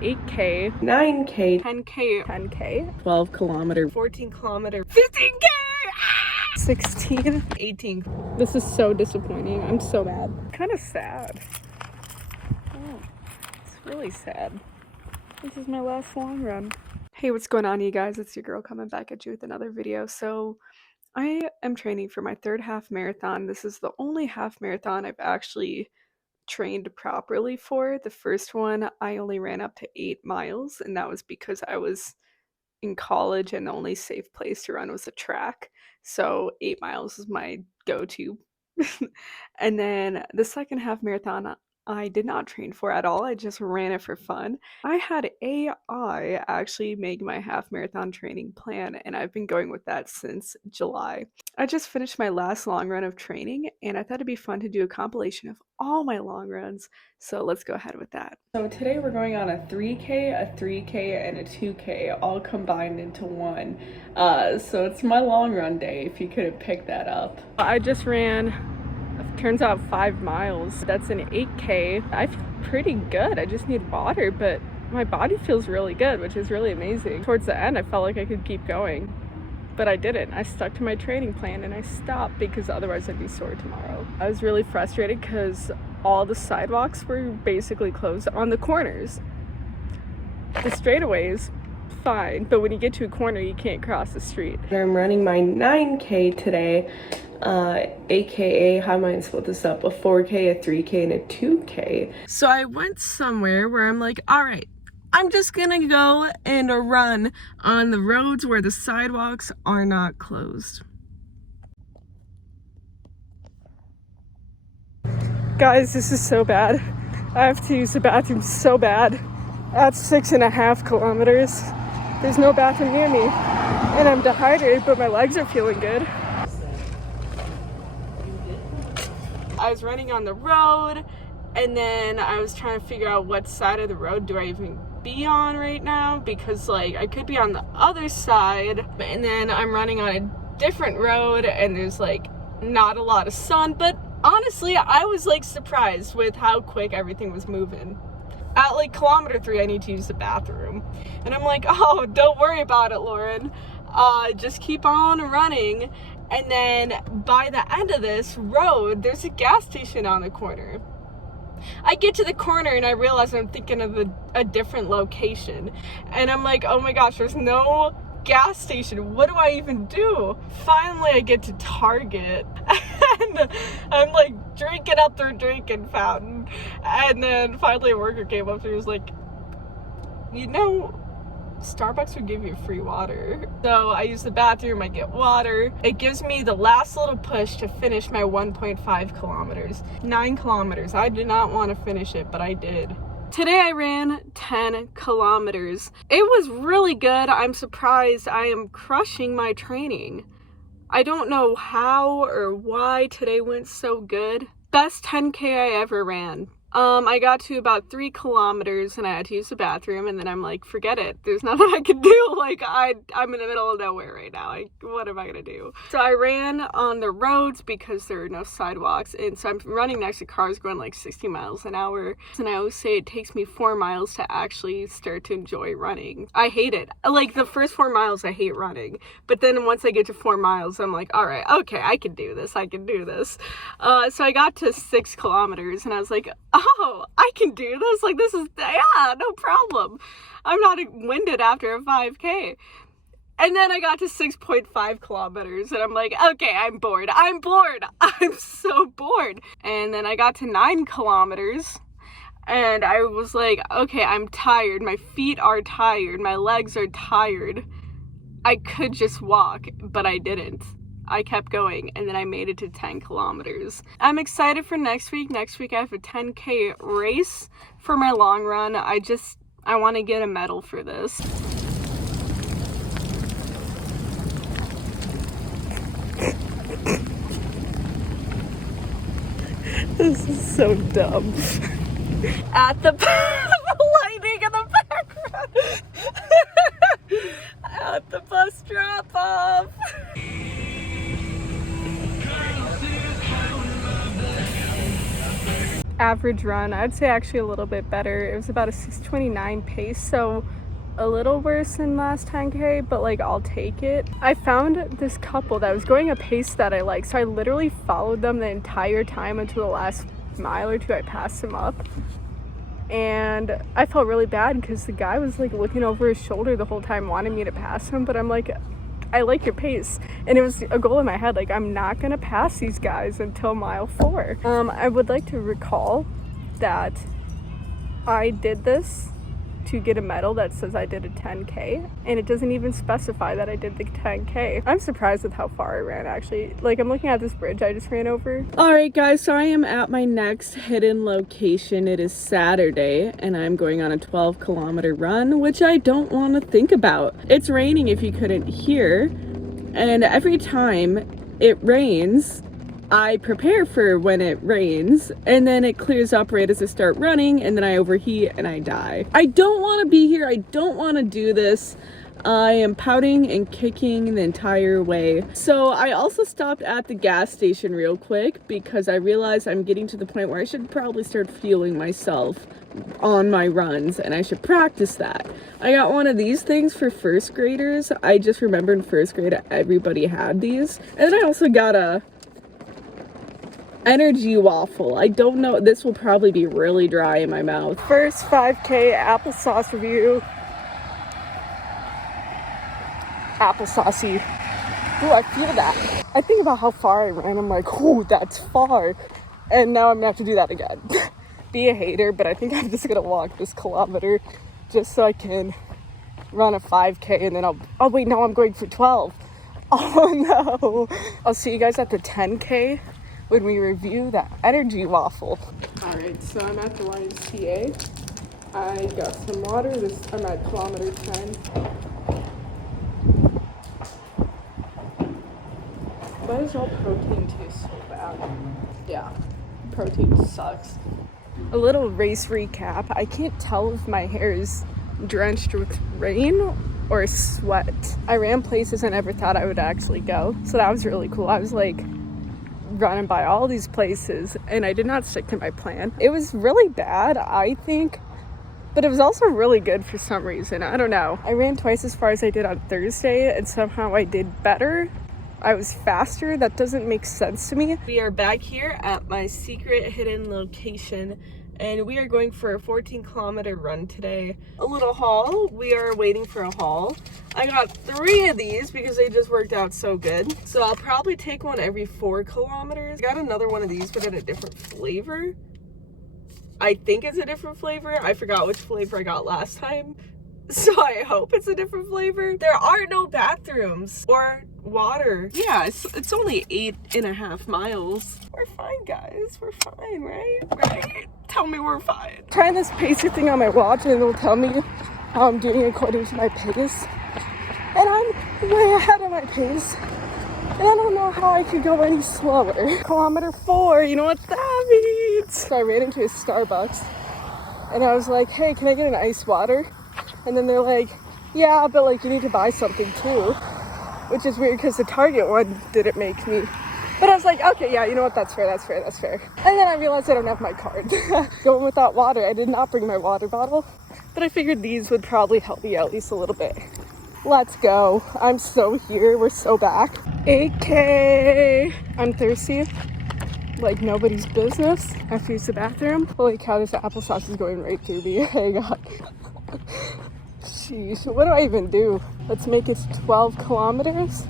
8K, 9K, 10K, 10K, 12 kilometer, 14 kilometer, 15K, 16, 18. This is so disappointing. I'm so mad. Kind of sad. Oh, it's really sad. This is my last long run. Hey, what's going on, you guys? It's your girl coming back at you with another video. So I am training for my third half marathon. This is the only half marathon I've actually trained properly for. The first one, I only ran up to 8 miles, and that was because I was in college and the only safe place to run was a track. So 8 miles is my go-to. And then the second half marathon, I did not train for at all. I just ran it for fun. I had AI actually make my half marathon training plan, and I've been going with that since July. I just finished my last long run of training, and I thought it'd be fun to do a compilation of all my long runs. So let's go ahead with that. So today we're going on a 3K, a 3K, and a 2K all combined into one. So it's my long run day, if you couldn't pick that up. I just ran, turns out, 5 miles. That's an 8K. I feel pretty good. I just need water, but my body feels really good, which is really amazing. Towards the end, I felt like I could keep going, but I didn't. I stuck to my training plan and I stopped because otherwise I'd be sore tomorrow. I was really frustrated because all the sidewalks were basically closed on the corners. The straightaways, fine, but when you get to a corner, you can't cross the street. I'm running my 9K today, aka, how am I gonna split this up? A 4K, a 3K, and a 2K. So I went somewhere where I'm like, all right, I'm just gonna go and run on the roads where the sidewalks are not closed. Guys, this is so bad. I have to use the bathroom so bad. That's 6.5 kilometers. There's no bathroom near me, and I'm dehydrated, but my legs are feeling good. I was running on the road, and then I was trying to figure out what side of the road do I even be on right now, because like I could be on the other side, and then I'm running on a different road and there's like not a lot of sun. But honestly, I was like surprised with how quick everything was moving. At like kilometer 3, I need to use the bathroom, and I'm like, oh, don't worry about it, Lauren, just keep on running. And then by the end of this road, there's a gas station on the corner. I get to the corner and I realize I'm thinking of a different location. And I'm like, oh my gosh, there's no gas station. What do I even do? Finally, I get to Target and I'm like drinking up their drinking fountain. And then finally a worker came up to me and was like, you know, Starbucks would give you free water. So I use the bathroom, I get water. It gives me the last little push to finish my 1.5 kilometers. 9 kilometers. I did not want to finish it, but I did. Today I ran 10 kilometers. It was really good. I'm surprised. I am crushing my training. I don't know how or why today went so good. Best 10K I ever ran. I got to about 3 kilometers and I had to use the bathroom, and then I'm like, forget it. There's nothing I can do. Like, I'm in the middle of nowhere right now. What am I gonna do? So I ran on the roads because there are no sidewalks, and so I'm running next to cars going like 60 miles an hour. And I always say it takes me 4 miles to actually start to enjoy running. I hate it. Like, the first 4 miles, I hate running. But then once I get to 4 miles, I'm like, all right, okay, I can do this. I can do this. So I got to 6 kilometers and I was like, oh, I can do this. Like, this is, yeah, no problem. I'm not winded after a 5K. And then I got to 6.5 kilometers and I'm like, okay, I'm bored. I'm so bored. And then I got to 9 kilometers and I was like, okay, I'm tired. My feet are tired. My legs are tired. I could just walk, but I didn't. I kept going, and then I made it to 10 kilometers. I'm excited for next week. Next week I have a 10K race for my long run. I want to get a medal for this. This is so dumb. At the lightning in the background. At the bus drop off. Average run, I'd say actually a little bit better. It was about a 6:20 6:29 pace, so a little worse than last 10K, but like I'll take it. I found this couple that was going a pace that I like, so I literally followed them the entire time until the last mile or two. I passed them up, and I felt really bad because the guy was like looking over his shoulder the whole time, wanting me to pass him, but I'm like, I like your pace. And it was a goal in my head, like, I'm not gonna pass these guys until mile 4. I would like to recall that I did this to get a medal that says I did a 10K, and it doesn't even specify that I did the 10K. I'm surprised with how far I ran, actually. Like, I'm looking at this bridge I just ran over. All right, guys, so I am at my next hidden location. It is Saturday, and I'm going on a 12-kilometer run, which I don't want to think about. It's raining, if you couldn't hear, and every time it rains, I prepare for when it rains, and then it clears up right as I start running, and then I overheat and I die. I don't want to be here. I don't want to do this. I am pouting and kicking the entire way. So I also stopped at the gas station real quick because I realized I'm getting to the point where I should probably start fueling myself on my runs, and I should practice that. I got one of these things for first graders. I just remember in first grade everybody had these. And then I also got a energy waffle. I don't know, this will probably be really dry in my mouth. First 5K applesauce review. Applesaucy. Ooh, I feel that. I think about how far I ran, I'm like, ooh, that's far. And now I'm gonna have to do that again. Be a hater, but I think I'm just gonna walk this kilometer just so I can run a 5K, and then oh wait, no, I'm going for 12. Oh no. I'll see you guys at the 10K when we review that energy waffle. All right, so I'm at the YMCA. I got some water. I'm at kilometer 10. Why does all protein taste so bad? Yeah, protein sucks. A little race recap. I can't tell if my hair is drenched with rain or sweat. I ran places I never thought I would actually go, so that was really cool. I was like running by all these places, and I did not stick to my plan. It was really bad, I think, but it was also really good for some reason. I don't know. I ran twice as far as I did on Thursday, and somehow I did better. I was faster. That doesn't make sense to me. We are back here at my secret hidden location, and we are going for a 14-kilometer run today. A little haul. We are waiting for a haul. I got 3 of these because they just worked out so good. So I'll probably take one every 4 kilometers. I got another one of these, but in a different flavor. I think it's a different flavor. I forgot which flavor I got last time, so I hope it's a different flavor. There are no bathrooms or water. Yeah, it's only 8.5 miles. We're fine, guys. We're fine, right? Tell me we're fine. Trying this pacer thing on my watch, and it'll tell me how I'm doing according to my pace. And I'm way ahead of my pace. And I don't know how I could go any slower. Kilometer 4, you know what that means? So I ran into a Starbucks, and I was like, hey, can I get an iced water? And then they're like, yeah, but like you need to buy something too. Which is weird because the Target one didn't make me. But I was like, okay, yeah, you know what, that's fair. And then I realized I don't have my card. Going without water, I did not bring my water bottle. But I figured these would probably help me out at least a little bit. Let's go. I'm so here, we're so back. 8K. I'm thirsty. Like nobody's business. I have to use the bathroom. Holy cow, this applesauce is going right through me. Hang on. Sheesh, what do I even do? Let's make it 12 kilometers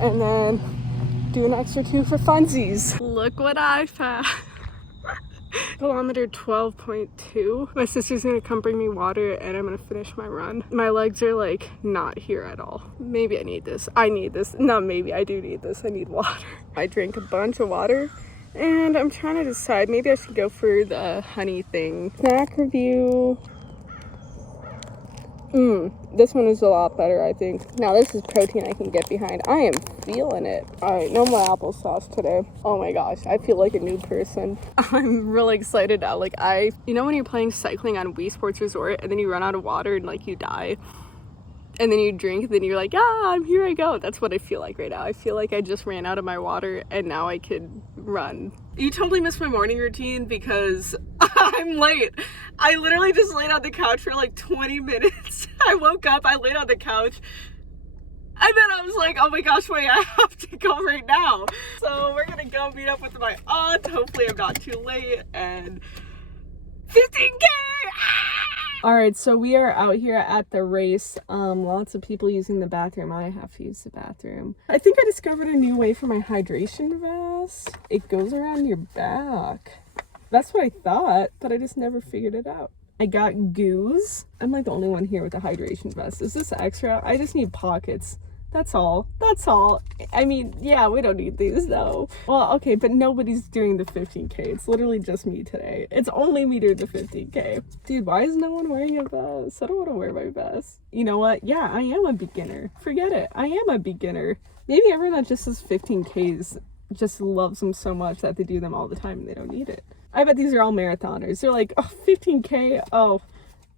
and then do an extra 2 for funsies. Look what I found. Kilometer 12.2. My sister's gonna come bring me water, and I'm gonna finish my run. My legs are like not here at all. Maybe I need this. I need this. No, maybe I do need this. I need water. I drank a bunch of water, and I'm trying to decide. Maybe I should go for the honey thing. Snack review. This one is a lot better, I think. Now this is protein I can get behind. I am feeling it. All right, no more applesauce today. Oh my gosh, I feel like a new person. I'm really excited now. Like you know when you're playing cycling on Wii Sports Resort and then you run out of water and like you die? And then you drink, then you're like, here I go. That's what I feel like right now. I feel like I just ran out of my water and now I could run. You totally missed my morning routine because I I'm late. I literally just laid on the couch for like 20 minutes. I woke up, I laid on the couch, and then I was like, oh my gosh, wait, I have to go right now. So we're gonna go meet up with my aunt. Hopefully I'm not too late. And 15K! All right, so we are out here at the race. Lots of people using the bathroom. I have to use the bathroom. I think I discovered a new way for my hydration vest. It goes around your back. That's what I thought, but I just never figured it out. I got goos. I'm like the only one here with a hydration vest. Is this extra? I just need pockets. That's all. That's all. I mean, yeah, we don't need these though. Well, okay, but nobody's doing the 15K. It's literally just me today. It's only me doing the 15K. Dude, why is no one wearing a vest? I don't want to wear my vest. You know what? Yeah, I am a beginner. Forget it. I am a beginner. Maybe everyone that just does 15Ks just loves them so much that they do them all the time and they don't need it. I bet these are all marathoners. They're like, oh, 15K? Oh,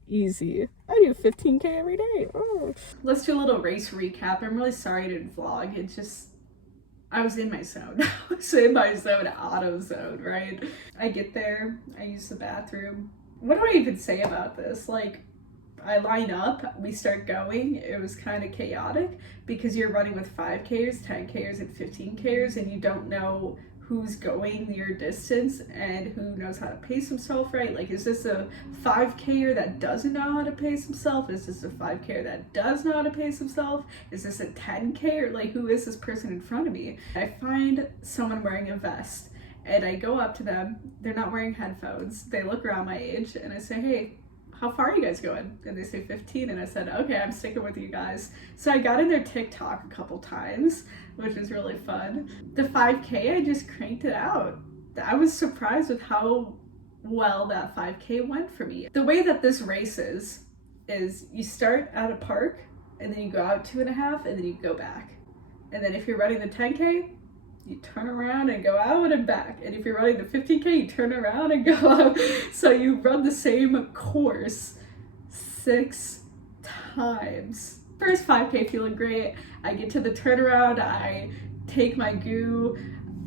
easy. I do 15K every day. Oh. Let's do a little race recap. I'm really sorry I didn't vlog. It just, I was in my zone. I was in my zone, auto zone, right? I get there, I use the bathroom. What do I even say about this? Like, I line up, we start going. It was kind of chaotic because you're running with 5Ks, 10Ks, and 15Ks, and you don't know who's going your distance and who knows how to pace himself right. Like, is this a 5Ker that doesn't know how to pace himself? Is this a 5Ker that does know how to pace himself? Is this a 10K? Like, who is this person in front of me? I find someone wearing a vest and I go up to them. They're not wearing headphones. They look around my age and I say, hey, how far are you guys going? And they say 15, and I said, okay, I'm sticking with you guys. So I got in their TikTok a couple times, which was really fun. The 5K, I just cranked it out. I was surprised with how well that 5K went for me. The way that this race is you start at a park, and then you go out 2.5, and then you go back. And then if you're running the 10K, you turn around and go out and back. And if you're running the 15K, you turn around and go out. So you run the same course 6 times. First 5K feeling great. I get to the turnaround, I take my goo,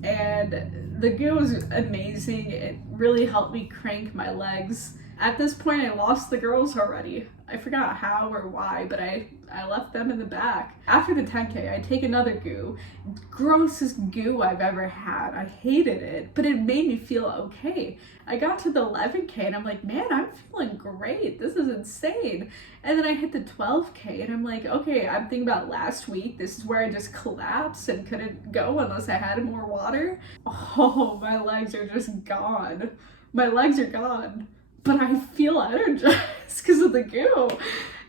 and the goo was amazing. It really helped me crank my legs. At this point, I lost the girls already. I forgot how or why, but I left them in the back. After the 10K, I take another goo. Grossest goo I've ever had. I hated it, but it made me feel okay. I got to the 11K and I'm like, man, I'm feeling great. This is insane. And then I hit the 12K and I'm like, okay, I'm thinking about last week. This is where I just collapsed and couldn't go unless I had more water. Oh, my legs are just gone. My legs are gone. But I feel energized because of the goo.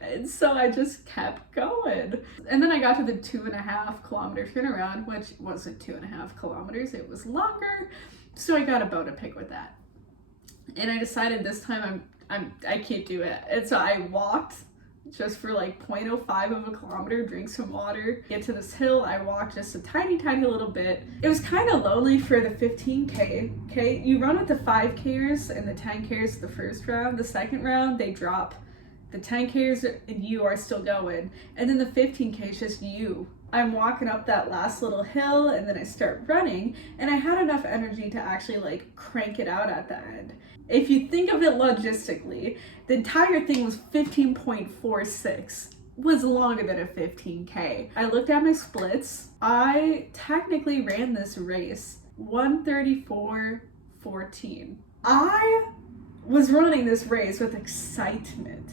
And so I just kept going. And then I got to the 2.5 kilometer turnaround, which wasn't 2.5 kilometers, it was longer. So I got a bone to pick with that. And I decided this time I can't do it. And so I walked just for like 0.05 of a kilometer, drink some water, get to this hill. I walked just a tiny little bit. It was kind of lonely for the 15K. Okay, you run with the 5Kers and the 10Kers the first round. The second round, they drop. The 10Kers and you are still going. And then the 15K is just you. I'm walking up that last little hill and then I start running and I had enough energy to actually like crank it out at the end. If you think of it logistically, the entire thing was 15.46, was longer than a 15K. I looked at my splits. I technically ran this race 1:34:14. I was running this race with excitement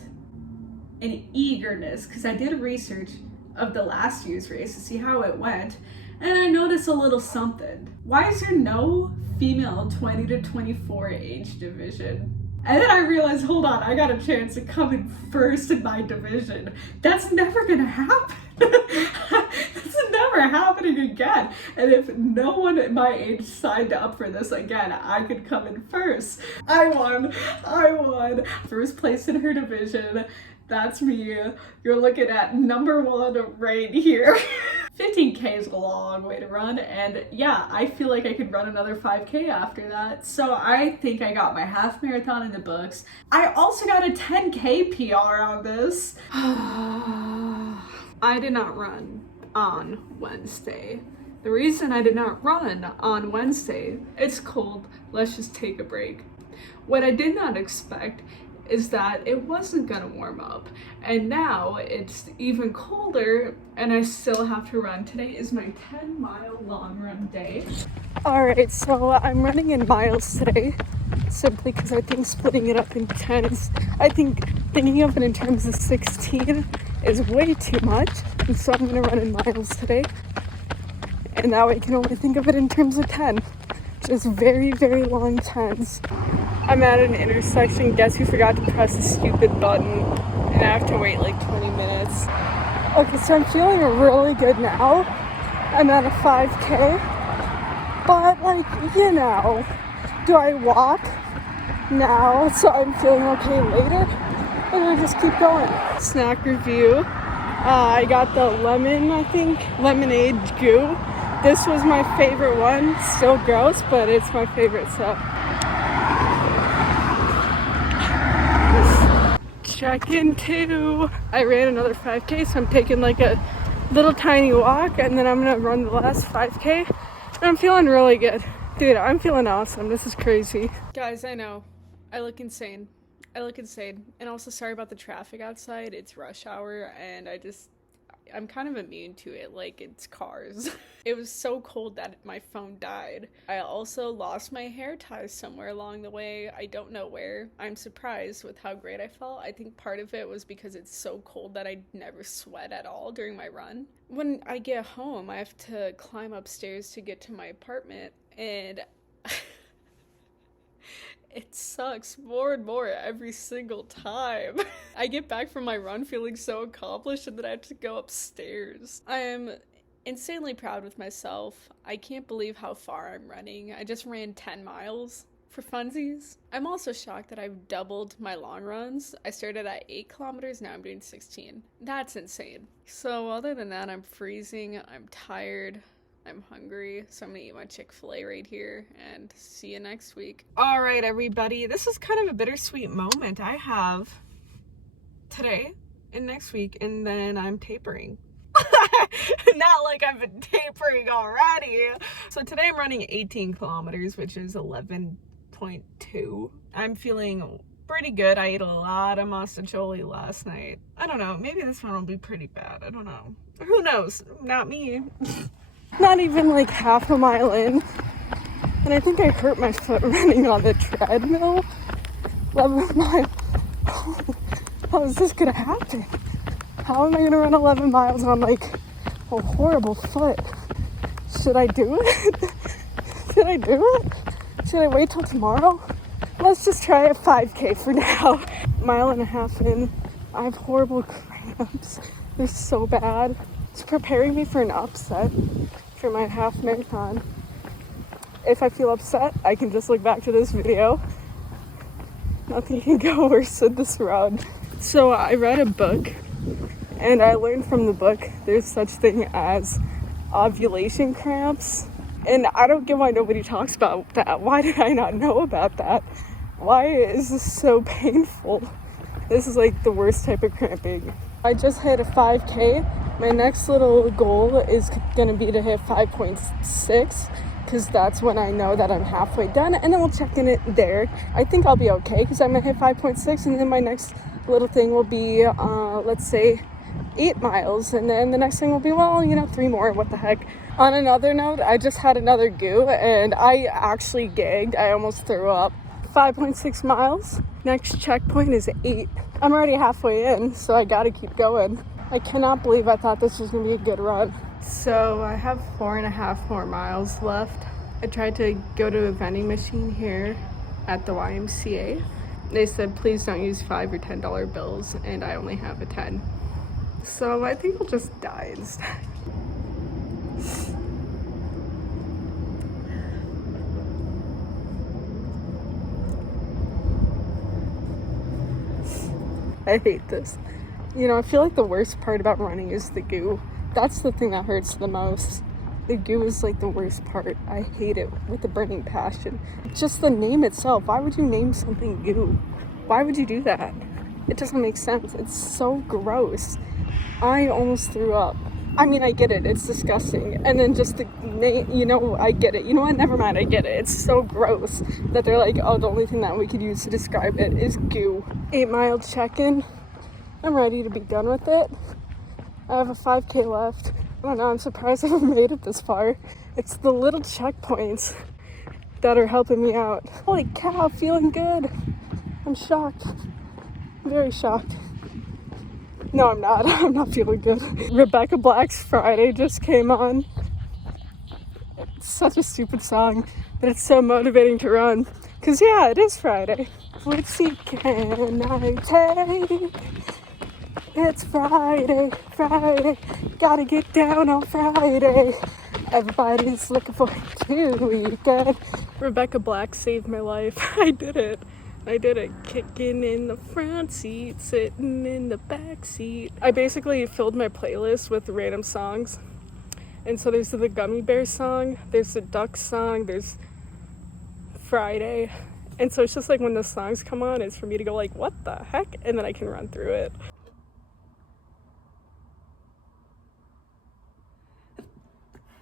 and eagerness because I did research of the last year's race to see how it went, and I noticed a little something. Why is there no female 20 to 24 age division? And then I realized, hold on, I got a chance to come in first in my division. That's never gonna happen. That's never happening again. And if no one at my age signed up for this again, I could come in first. I won. First place in her division. That's me. You're looking at number 1 right here. 15K is a long way to run, and yeah, I feel like I could run another 5K after that. So I think I got my half marathon in the books. I also got a 10K PR on this. I did not run on Wednesday. The reason I did not run on Wednesday, it's cold, let's just take a break. What I did not expect is that it wasn't gonna warm up, and now it's even colder and I still have to run. Today is my 10-mile long run day. Alright, so I'm running in miles today simply because I think splitting it up in 10 is, I think thinking of it in terms of 16 is way too much, and so I'm gonna run in miles today, and now I can only think of it in terms of 10. Just very, very long 10s. I'm at an intersection. Guess who forgot to press the stupid button? And I have to wait like 20 minutes. Okay, so I'm feeling really good now. I'm at a 5K. But like, you know, do I walk now so I'm feeling okay later? Or do I just keep going? Snack review. I got the lemonade goo. This was my favorite one. Still gross, but it's my favorite, so. Check in 2. I ran another 5K, so I'm taking like a little tiny walk, and then I'm gonna run the last 5K. And I'm feeling really good. Dude, I'm feeling awesome. This is crazy. Guys, I know. I look insane. And also sorry about the traffic outside. It's rush hour, and I'm kind of immune to it, like it's cars. It was so cold that my phone died. I also lost my hair ties somewhere along the way. I don't know where. I'm surprised with how great I felt. I think part of it was because it's so cold that I never sweat at all during my run. When I get home, I have to climb upstairs to get to my apartment, and it sucks more and more every single time. I get back from my run feeling so accomplished, and then I have to go upstairs. I am insanely proud with myself. I can't believe how far I'm running. I just ran 10 miles for funsies. I'm also shocked that I've doubled my long runs. I started at 8 kilometers, now I'm doing 16. That's insane. So other than that, I'm freezing, I'm tired, I'm hungry, so I'm gonna eat my Chick-fil-A right here, and see you next week. All right, everybody, this is kind of a bittersweet moment. I have today and next week, and then I'm tapering. Not like I've been tapering already. So today I'm running 18 kilometers, which is 11.2. I'm feeling pretty good. I ate a lot of mostaccioli last night. I don't know, maybe this one will be pretty bad. I don't know. Who knows? Not me. Not even like half a mile in, and I think I hurt my foot running on the treadmill. 11 miles. How is this gonna happen? How am I gonna run 11 miles on like a horrible foot? Should I do it? Should I wait till tomorrow? Let's just try a 5K for now. Mile and a half in, I have horrible cramps. They're so bad. It's preparing me for an upset for my half marathon. If I feel upset, I can just look back to this video. Nothing can go worse than this run. So I read a book, and I learned from the book there's such thing as ovulation cramps. And I don't get why nobody talks about that. Why did I not know about that? Why is this so painful? This is like the worst type of cramping. I just hit a 5K. My next little goal is gonna be to hit 5.6, because that's when I know that I'm halfway done, and then we'll check in it there. I think I'll be okay, because I'm gonna hit 5.6, and then my next little thing will be, let's say, 8 miles, and then the next thing will be, well, 3 more, what the heck. On another note, I just had another goo, and I actually gagged. I almost threw up. 5.6 miles. Next checkpoint is 8. I'm already halfway in, so I gotta keep going. I cannot believe I thought this was gonna be a good run. So I have 4.5 more miles left. I tried to go to a vending machine here at the YMCA. They said, please don't use $5 or $10 bills, and I only have a 10. So I think I'll just die instead. I hate this. I feel like the worst part about running is the goo. That's the thing that hurts the most. The goo is like the worst part. I hate it with a burning passion. Just the name itself. Why would you name something goo? Why would you do that? It doesn't make sense. It's so gross. I almost threw up. I mean, I get it, it's disgusting. And then just the name, you know, I get it. You know what, never mind, I get it. It's so gross that they're like, oh, the only thing that we could use to describe it is goo. 8-mile check-in. I'm ready to be done with it. I have a 5K left. I don't know, I'm surprised I've made it this far. It's the little checkpoints that are helping me out. Holy cow, feeling good. I'm shocked. Very shocked. No, I'm not. I'm not feeling good. Rebecca Black's Friday just came on. It's such a stupid song, but it's so motivating to run. Because, yeah, it is Friday. Which seat can I take? It's Friday, Friday. Gotta get down on Friday. Everybody's looking for a weekend. Rebecca Black saved my life. I did it. Kicking in the front seat, sitting in the back seat. I basically filled my playlist with random songs. And so there's the Gummy Bear song, there's the Duck song, there's Friday. And so it's just like when the songs come on, it's for me to go like, what the heck? And then I can run through it.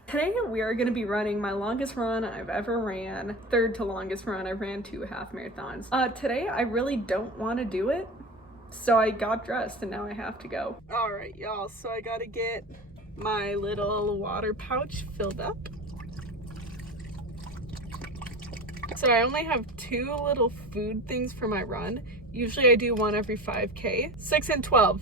Today we are going to be running my longest run I've ever ran, third to longest run. I ran 2 half marathons. Today I really don't want to do it, so I got dressed and now I have to go. All right, y'all, so I got to get my little water pouch filled up. So I only have 2 little food things for my run. Usually I do one every 5K, 6 and 12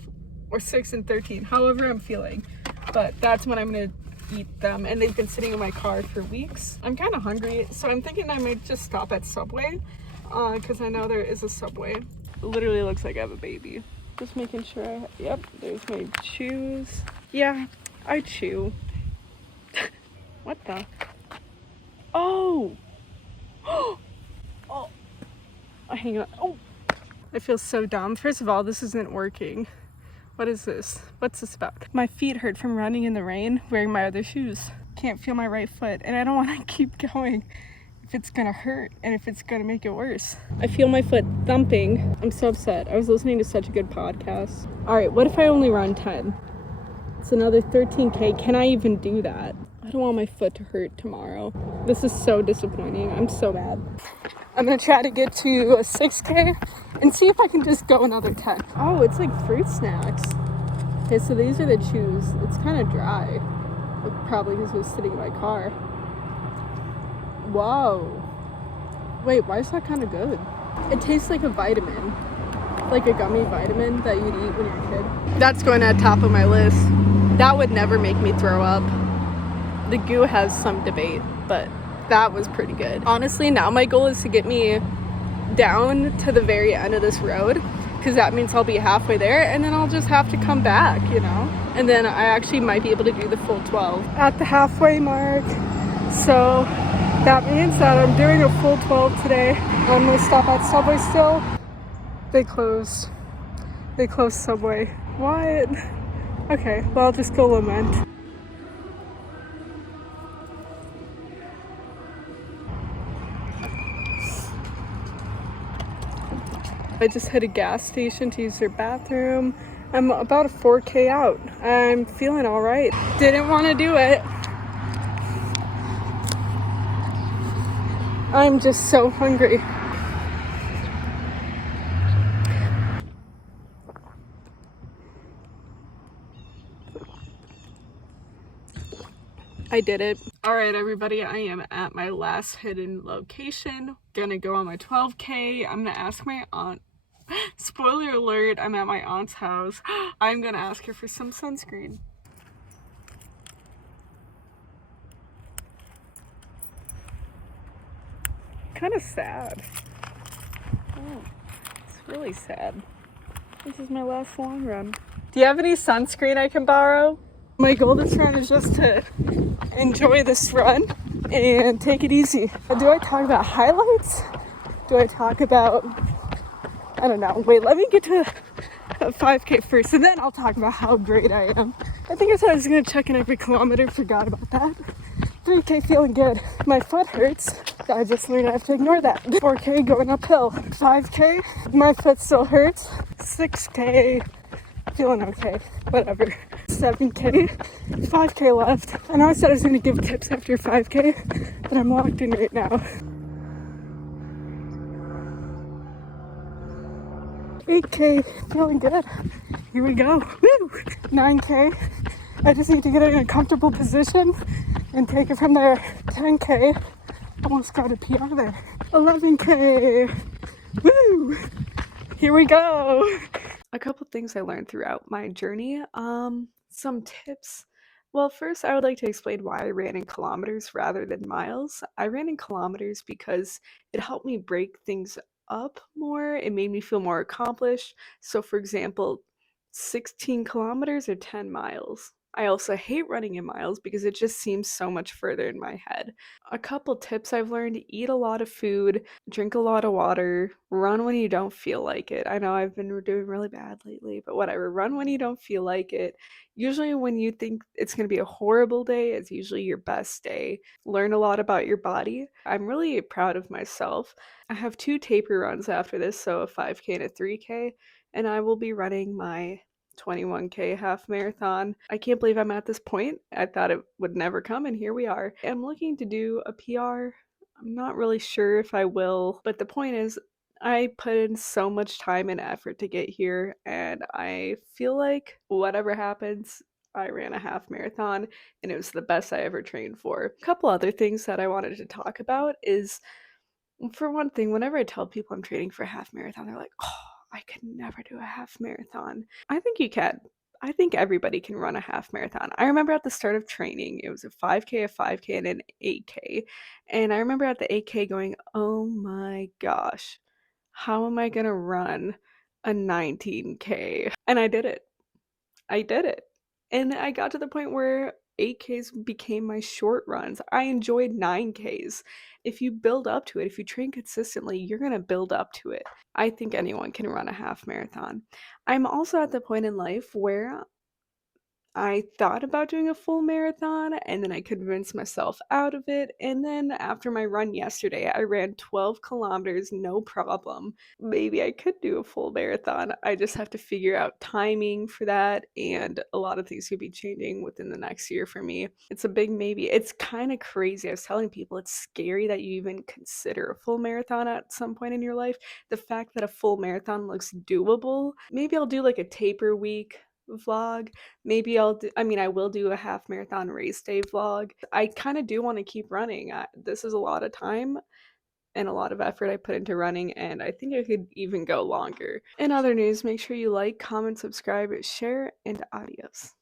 or 6 and 13, however I'm feeling, but that's when I'm going to eat them, and they've been sitting in my car for weeks. I'm kind of hungry, so I'm thinking I might just stop at Subway because I know there is a Subway. It literally looks like I have a baby. Just making sure yep, there's my chews. Yeah, I chew. What the? Oh! Oh! Hang on. Oh! I feel so dumb. First of all, this isn't working. What is this? What's this about? My feet hurt from running in the rain wearing my other shoes. Can't feel my right foot, and I don't want to keep going if it's gonna hurt and if it's gonna make it worse. I feel my foot thumping. I'm so upset. I was listening to such a good podcast. All right, what if I only run 10? It's another 13K. Can I even do that? I don't want my foot to hurt tomorrow. This is so disappointing. I'm so mad. I'm gonna try to get to a 6K and see if I can just go another 10. Oh, it's like fruit snacks. Okay, so these are the chews. It's kind of dry. Probably because it was sitting in my car. Whoa. Wait, why is that kind of good? It tastes like a vitamin. Like a gummy vitamin that you'd eat when you're a kid. That's going at top of my list. That would never make me throw up. The goo has some debate, but that was pretty good. Honestly, now my goal is to get me down to the very end of this road, because that means I'll be halfway there and then I'll just have to come back, you know? And then I actually might be able to do the full 12 at the halfway mark. So that means that I'm doing a full 12 today. I'm gonna stop at Subway still. They closed Subway. What? Okay, well, I'll just go lament. I just hit a gas station to use their bathroom. I'm about a 4K out. I'm feeling all right. Didn't want to do it. I'm just so hungry. I did it. All right, everybody, I am at my last hidden location. Gonna go on my 12K. I'm gonna ask my aunt. Spoiler alert, I'm at my aunt's house. I'm gonna ask her for some sunscreen. Kind of sad. Oh, it's really sad. This is my last long run. Do you have any sunscreen I can borrow? My goal this run is just to enjoy this run and take it easy. Do I talk about highlights? Do I talk about, I don't know. Wait, let me get to a 5K first and then I'll talk about how great I am. I think I said I was gonna check in every kilometer, forgot about that. 3K feeling good. My foot hurts. I just learned I have to ignore that. 4K going uphill. 5K, my foot still hurts. 6K, feeling okay. Whatever. 7K, 5K left. I know I said I was going to give tips after 5K, but I'm locked in right now. 8K, feeling good. Here we go. Woo! 9K. I just need to get in a comfortable position and take it from there. 10K. Almost got a PR there. 11K. Woo! Here we go. A couple things I learned throughout my journey. Some tips. Well, first, I would like to explain why I ran in kilometers rather than miles. I ran in kilometers because it helped me break things up more. It made me feel more accomplished. So, for example, 16 kilometers or 10 miles. I also hate running in miles because it just seems so much further in my head. A couple tips I've learned: eat a lot of food, drink a lot of water, run when you don't feel like it. I know I've been doing really bad lately, but whatever. Run when you don't feel like it. Usually, when you think it's going to be a horrible day, it's usually your best day. Learn a lot about your body. I'm really proud of myself. I have 2 taper runs after this, so a 5K and a 3K, and I will be running my 21K half marathon. I can't believe I'm at this point. I thought it would never come, and here we are. I'm looking to do a PR. I'm not really sure if I will, but the point is, I put in so much time and effort to get here, and I feel like whatever happens, I ran a half marathon, and it was the best I ever trained for. A couple other things that I wanted to talk about is, for one thing, whenever I tell people I'm training for a half marathon, they're like, oh, I could never do a half marathon. I think you can. I think everybody can run a half marathon. I remember at the start of training, it was a 5K, a 5K, and an 8K. And I remember at the 8K going, oh my gosh, how am I going to run a 19K? And I did it. I did it. And I got to the point where 8Ks became my short runs. I enjoyed 9Ks. If you build up to it, if you train consistently, you're going to build up to it. I think anyone can run a half marathon. I'm also at the point in life where I thought about doing a full marathon, and then I convinced myself out of it. And then after my run yesterday, I ran 12 kilometers, no problem. Maybe I could do a full marathon. I just have to figure out timing for that, and a lot of things could be changing within the next year for me. It's a big maybe. It's kind of crazy. I was telling people it's scary that you even consider a full marathon at some point in your life. The fact that a full marathon looks doable. Maybe I'll do like a taper week vlog. Maybe I will do a half marathon race day vlog. I kind of do want to keep running. This is a lot of time and a lot of effort I put into running, and I think I could even go longer. In other news, make sure you like, comment, subscribe, share, and adios.